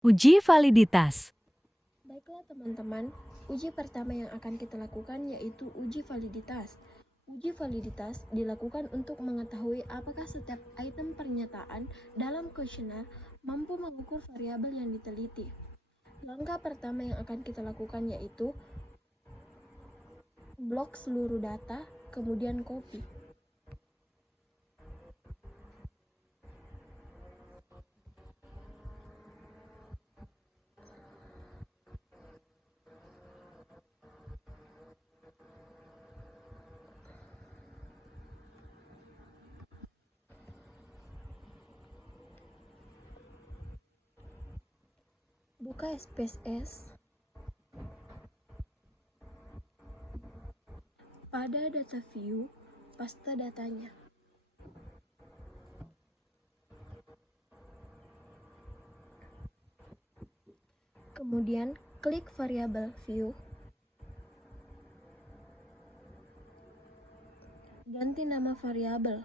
Uji validitas. Baiklah teman-teman, uji pertama yang akan kita lakukan yaitu uji validitas. Uji validitas dilakukan untuk mengetahui apakah setiap item pernyataan dalam kuesioner mampu mengukur variabel yang diteliti. Langkah pertama yang akan kita lakukan yaitu blok seluruh data, kemudian copy. Buka SPSS. Pada data view, paste datanya. Kemudian klik variabel view. Ganti nama variabel.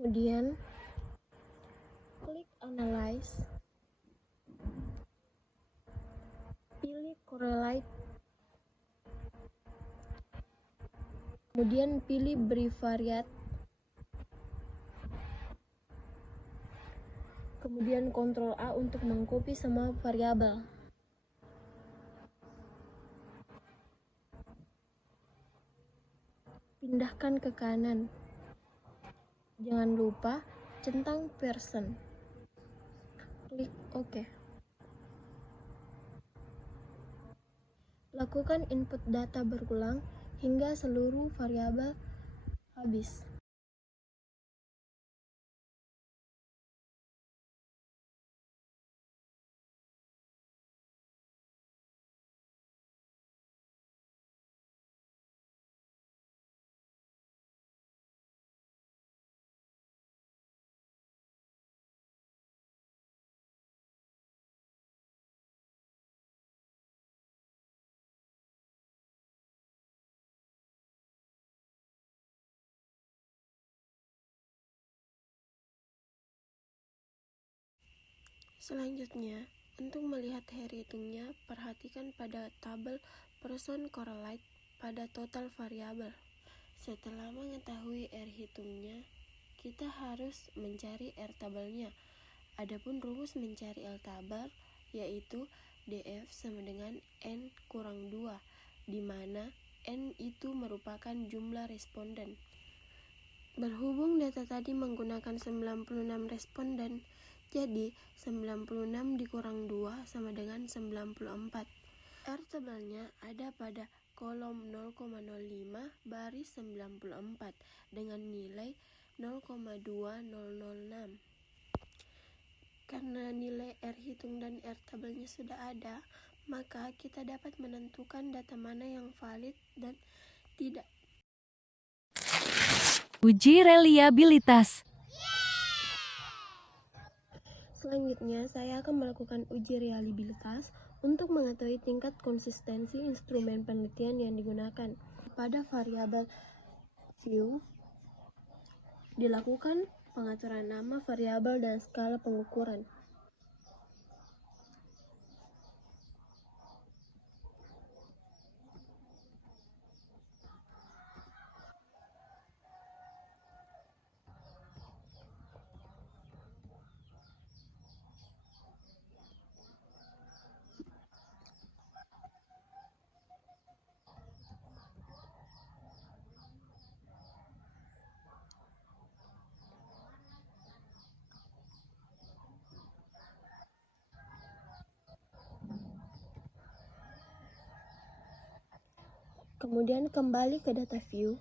Kemudian klik analyze. Pilih correlate. Kemudian pilih bivariate. Kemudian Ctrl A untuk mengcopy semua variabel. Pindahkan ke kanan. Jangan lupa centang person. Klik OK. Lakukan input data berulang hingga seluruh variabel habis. Selanjutnya, untuk melihat R hitungnya, perhatikan pada tabel person correlate pada total variabel. Setelah mengetahui R hitungnya, kita harus mencari R tabelnya. Adapun rumus mencari L tabel yaitu DF sama dengan N kurang 2, di mana N itu merupakan jumlah responden. Berhubung data tadi menggunakan 96 responden, jadi 96 dikurang 2 sama dengan 94. R tabelnya ada pada kolom 0,05 baris 94 dengan nilai 0,2006. Karena nilai R hitung dan R tabelnya sudah ada, maka kita dapat menentukan data mana yang valid dan tidak. Uji reliabilitas. Selanjutnya, saya akan melakukan uji reliabilitas untuk mengetahui tingkat konsistensi instrumen penelitian yang digunakan. Pada variabel view, dilakukan pengaturan nama variabel dan skala pengukuran. Kemudian kembali ke data view.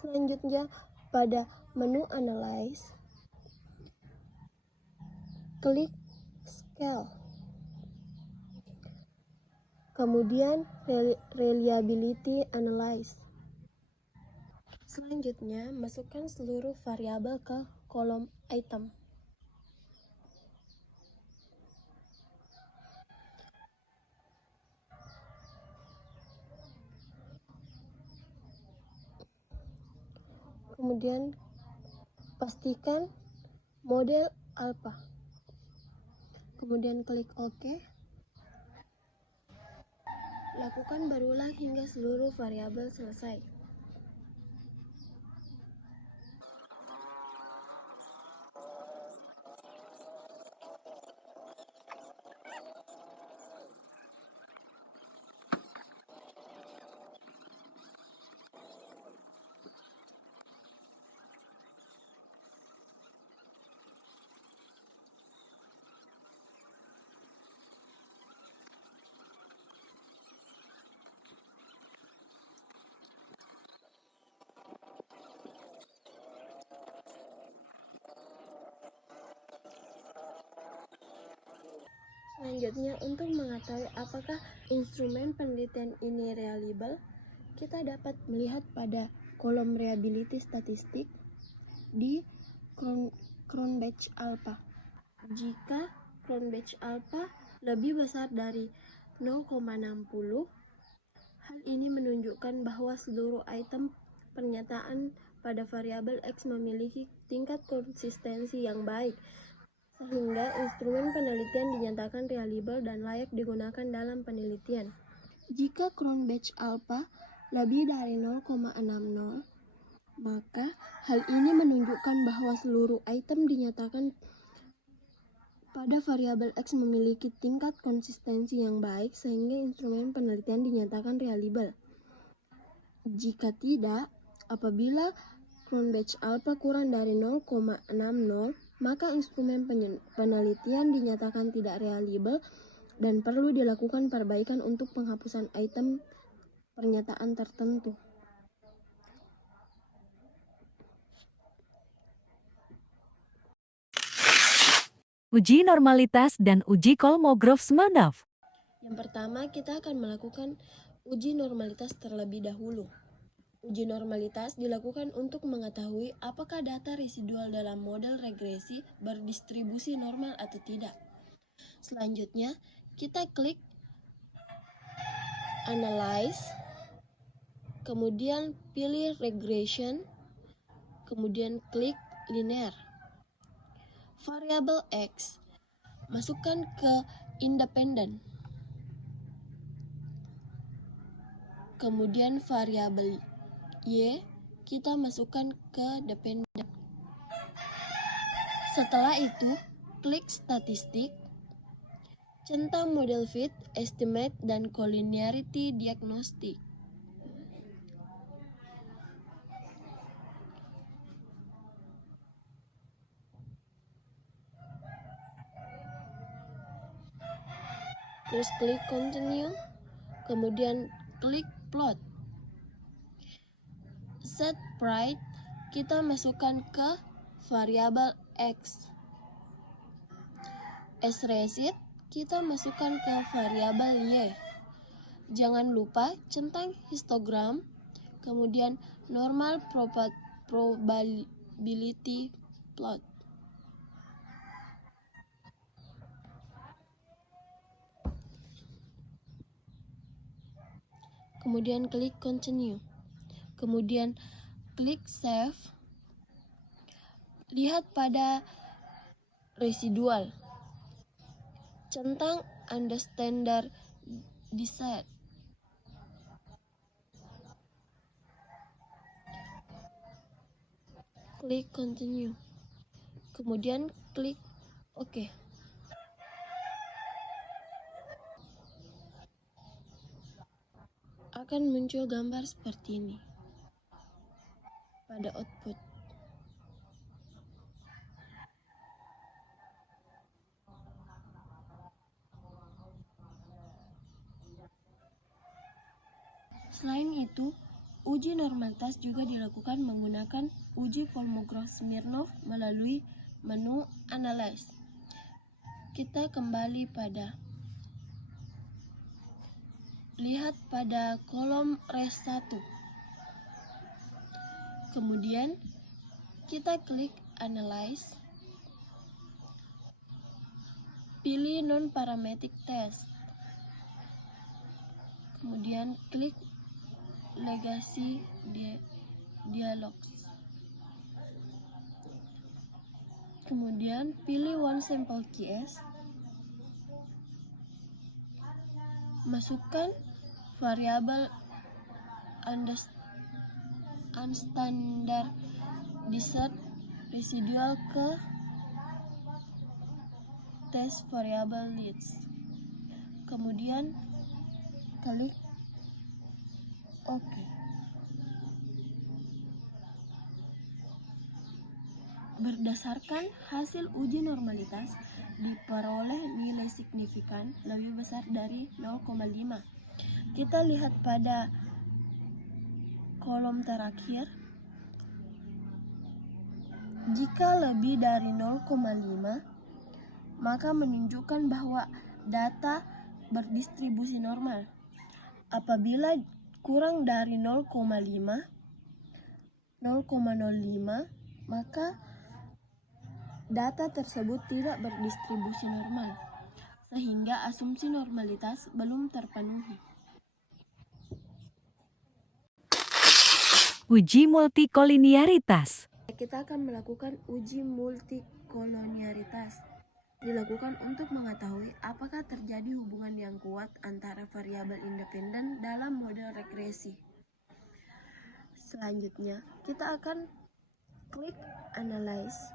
Selanjutnya pada menu analyze, klik Scale. Kemudian Reliability Analyze. Selanjutnya, masukkan seluruh variabel ke kolom item. Kemudian pastikan model alpha. Kemudian klik OK. Lakukan berulang hingga seluruh variabel selesai. Selanjutnya, untuk mengetahui apakah instrumen penelitian ini reliable, kita dapat melihat pada kolom reliability statistik di Cronbach alpha. Jika Cronbach alpha lebih besar dari 0,60, hal ini menunjukkan bahwa seluruh item pernyataan pada variabel X memiliki tingkat konsistensi yang baik, sehingga instrumen penelitian dinyatakan reliable dan layak digunakan dalam penelitian. Jika Cronbach alpha lebih dari 0,60, maka hal ini menunjukkan bahwa seluruh item dinyatakan pada variabel X memiliki tingkat konsistensi yang baik, sehingga instrumen penelitian dinyatakan reliable. Jika tidak, apabila Cronbach alpha kurang dari 0,60, maka instrumen penelitian dinyatakan tidak reliable dan perlu dilakukan perbaikan untuk penghapusan item pernyataan tertentu. Uji normalitas dan uji Kolmogorov-Smirnov. Yang pertama, kita akan melakukan uji normalitas terlebih dahulu. Uji normalitas dilakukan untuk mengetahui apakah data residual dalam model regresi berdistribusi normal atau tidak. Selanjutnya, kita klik Analyze, kemudian pilih Regression, kemudian klik Linear. Variabel X, masukkan ke Independent. Kemudian variabel Y, kita masukkan ke Dependent. Setelah itu, klik Statistik, centang Model Fit, Estimate, dan Collinearity Diagnostic. Terus klik Continue, kemudian klik Plot. Set Price, kita masukkan ke variabel X. S-Receipt, kita masukkan ke variabel Y. Jangan lupa centang histogram, kemudian normal probability plot. Kemudian klik Continue. Kemudian klik Save. Lihat pada residual. Centang Understandard Descent. Klik Continue. Kemudian klik OK. Akan muncul gambar seperti ini pada output. Selain itu, uji normalitas juga dilakukan menggunakan uji Kolmogorov-Smirnov melalui menu Analyze. kita kembali pada lihat pada kolom res 1. Kemudian kita klik Analyze, pilih Non-Parametric Test, kemudian klik Legacy Dialogs, kemudian pilih One Sample Case, masukkan variabel unstandardized residual ke test variable list, kemudian klik OK. Berdasarkan hasil uji normalitas, diperoleh nilai signifikan lebih besar dari 0,5. Kita lihat pada kolom terakhir. Jika lebih dari 0,5, maka menunjukkan bahwa data berdistribusi normal. Apabila kurang dari 0,05, maka data tersebut tidak berdistribusi normal, sehingga asumsi normalitas belum terpenuhi. Uji multikolinearitas. Kita akan melakukan uji multikolinearitas. Dilakukan untuk mengetahui apakah terjadi hubungan yang kuat antara variabel independen dalam model regresi. Selanjutnya, kita akan klik Analyze,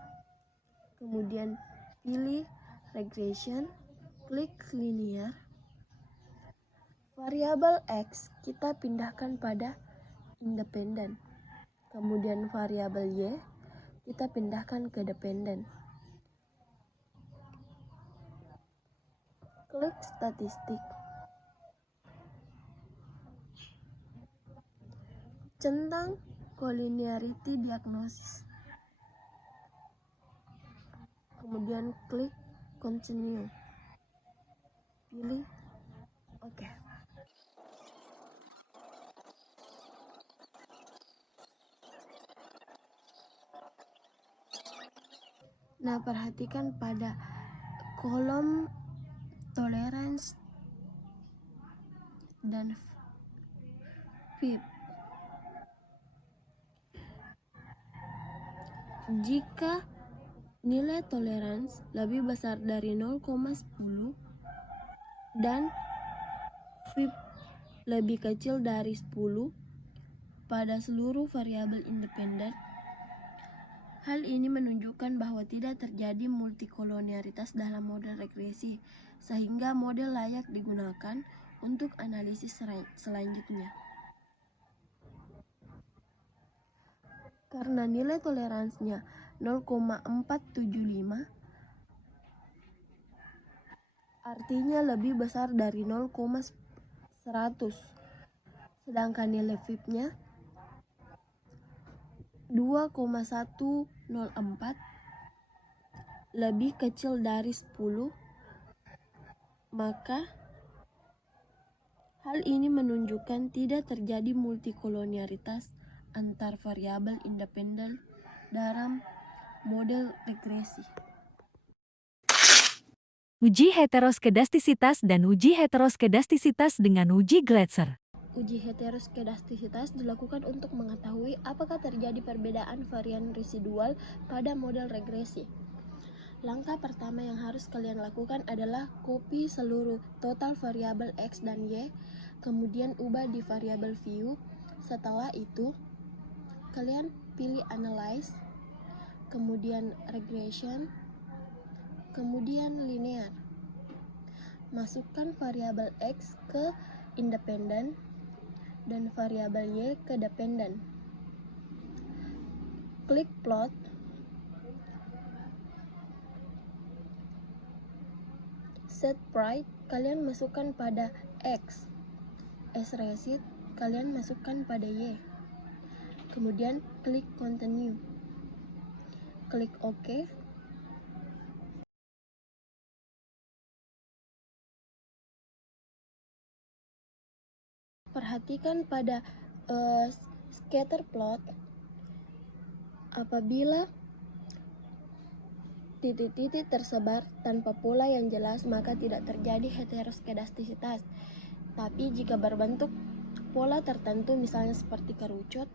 kemudian pilih Regression, klik Linear. Variabel X kita pindahkan pada independen, kemudian variabel Y kita pindahkan ke dependen. Klik Statistik, centang Collinearity Diagnosis, kemudian klik Continue, pilih OK. Nah, perhatikan pada kolom tolerance dan FIB. Jika nilai tolerance lebih besar dari 0,10 dan FIB lebih kecil dari 10 pada seluruh variabel independen, hal ini menunjukkan bahwa tidak terjadi multikolonialitas dalam model regresi, sehingga model layak digunakan untuk analisis selanjutnya. Karena nilai toleransinya 0,475, artinya lebih besar dari 0,100, sedangkan nilai FIB-nya 2,104 lebih kecil dari 10, maka hal ini menunjukkan tidak terjadi multikolonialitas antar variabel independen dalam model regresi. Uji heteroskedastisitas dan uji heteroskedastisitas dengan uji Glatzer. Uji heteroskedastisitas dilakukan untuk mengetahui apakah terjadi perbedaan varian residual pada model regresi. Langkah pertama yang harus kalian lakukan adalah copy seluruh total variabel X dan Y, kemudian ubah di variabel view. Setelah itu, kalian pilih Analyze, kemudian Regression, kemudian Linear. Masukkan variabel X ke independen dan variabel Y ke dependen. Klik Plot. Set Bright kalian masukkan pada X. Srecit kalian masukkan pada Y. Kemudian klik Continue. Klik OK. Perhatikan pada scatter plot, apabila titik-titik tersebar tanpa pola yang jelas, maka tidak terjadi heteroskedastisitas. Tapi jika berbentuk pola tertentu, misalnya seperti kerucut,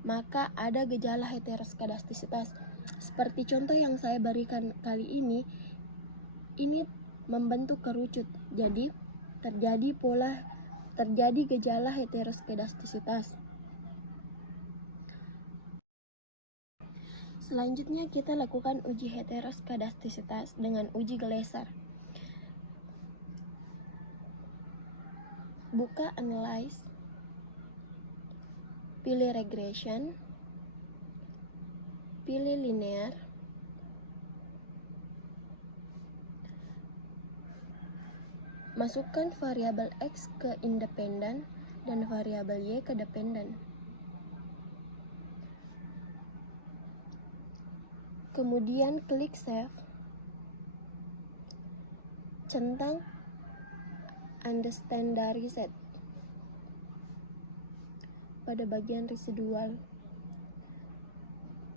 maka ada gejala heteroskedastisitas. Seperti contoh yang saya berikan kali ini membentuk kerucut. Jadi terjadi gejala heteroskedastisitas. Selanjutnya kita lakukan uji heteroskedastisitas dengan uji Gleiser. Buka Analyze, pilih Regression, pilih Linear, masukkan variabel X ke independen dan variabel Y ke dependen. Kemudian klik Save, centang Unstandard Set pada bagian residual.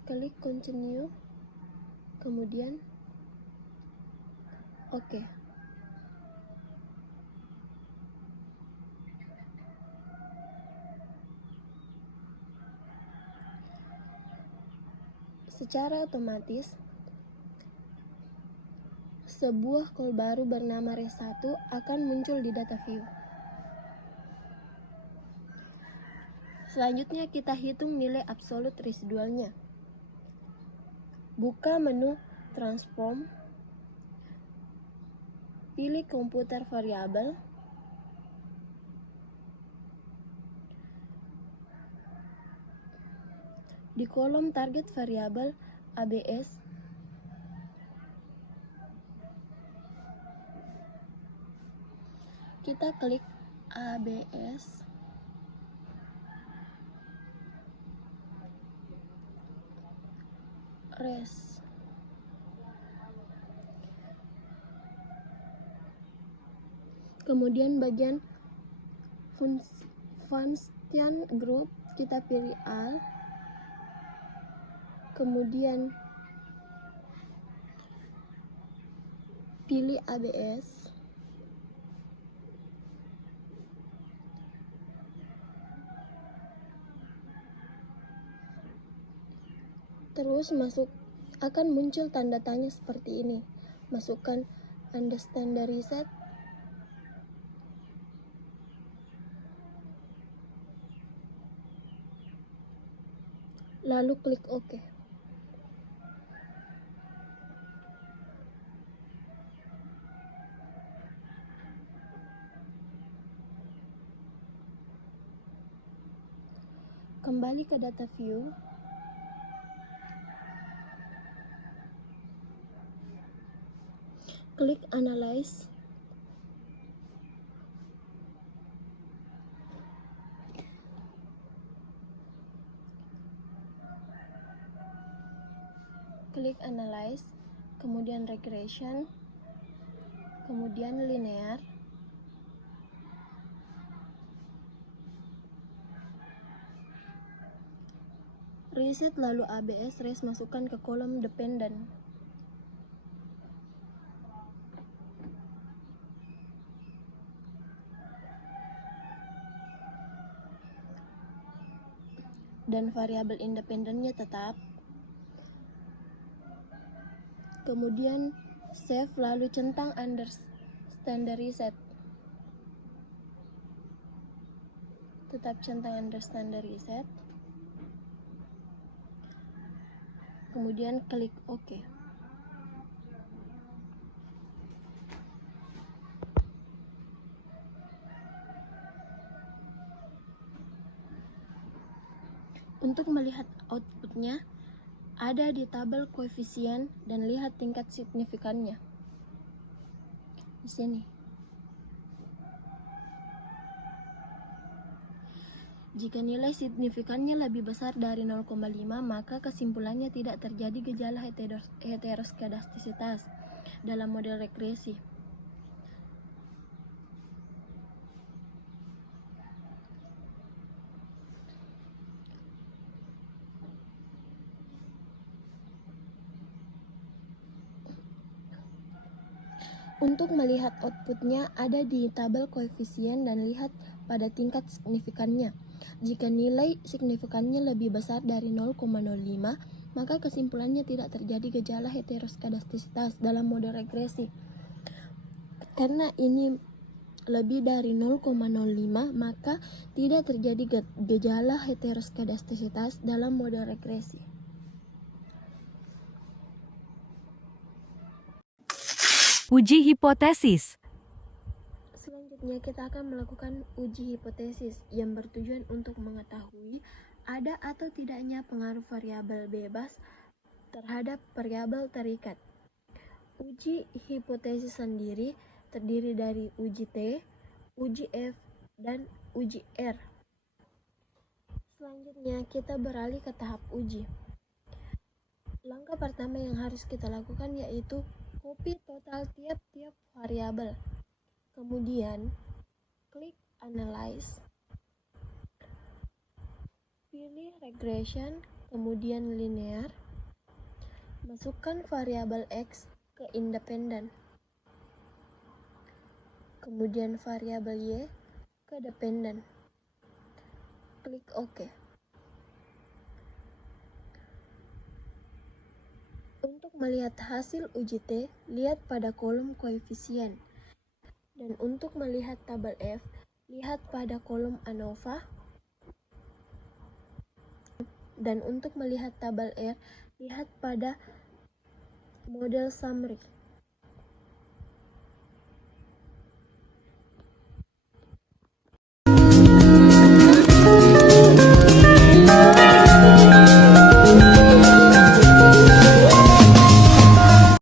Klik Continue, kemudian OK. Secara otomatis, sebuah call baru bernama res1 akan muncul di data view. Selanjutnya kita hitung nilai absolut residualnya. Buka menu Transform, pilih Computer Variable, di kolom target variabel ABS, kita klik ABS, res. Kemudian bagian function group kita pilih all, kemudian pilih ABS, terus akan muncul tanda tanya seperti ini. Masukkan Unstandard Set, lalu klik OK. Kembali ke data view, klik Analyze, kemudian Regression, kemudian Linear, reset, lalu ABS res masukkan ke kolom dependen. Dan variabel independennya tetap. Kemudian save, lalu centang Unstandard Set. Tetap centang Unstandard Set. Kemudian klik OK. Untuk melihat outputnya, ada di tabel koefisien dan lihat tingkat signifikannya. Di sini. Jika nilai signifikannya lebih besar dari 0,5, maka kesimpulannya tidak terjadi gejala heteroskedastisitas dalam model regresi. Untuk melihat outputnya ada di tabel koefisien dan lihat pada tingkat signifikannya. Jika nilai signifikannya lebih besar dari 0,05, maka kesimpulannya tidak terjadi gejala heteroskedastisitas dalam mode regresi. Karena ini lebih dari 0,05, maka tidak terjadi gejala heteroskedastisitas dalam mode regresi. Uji hipotesis. Selanjutnya kita akan melakukan uji hipotesis yang bertujuan untuk mengetahui ada atau tidaknya pengaruh variabel bebas terhadap variabel terikat. Uji hipotesis sendiri terdiri dari uji T, uji F, dan uji R. Selanjutnya kita beralih ke tahap uji. Langkah pertama yang harus kita lakukan yaitu copy total tiap-tiap variabel. Kemudian klik Analyze, pilih Regression, kemudian Linear, masukkan variabel X ke independen, kemudian variabel Y ke dependen. Klik OK. Untuk melihat hasil uji T, lihat pada kolom koefisien. Dan untuk melihat tabel F, lihat pada kolom ANOVA. Dan untuk melihat tabel R, lihat pada model summary.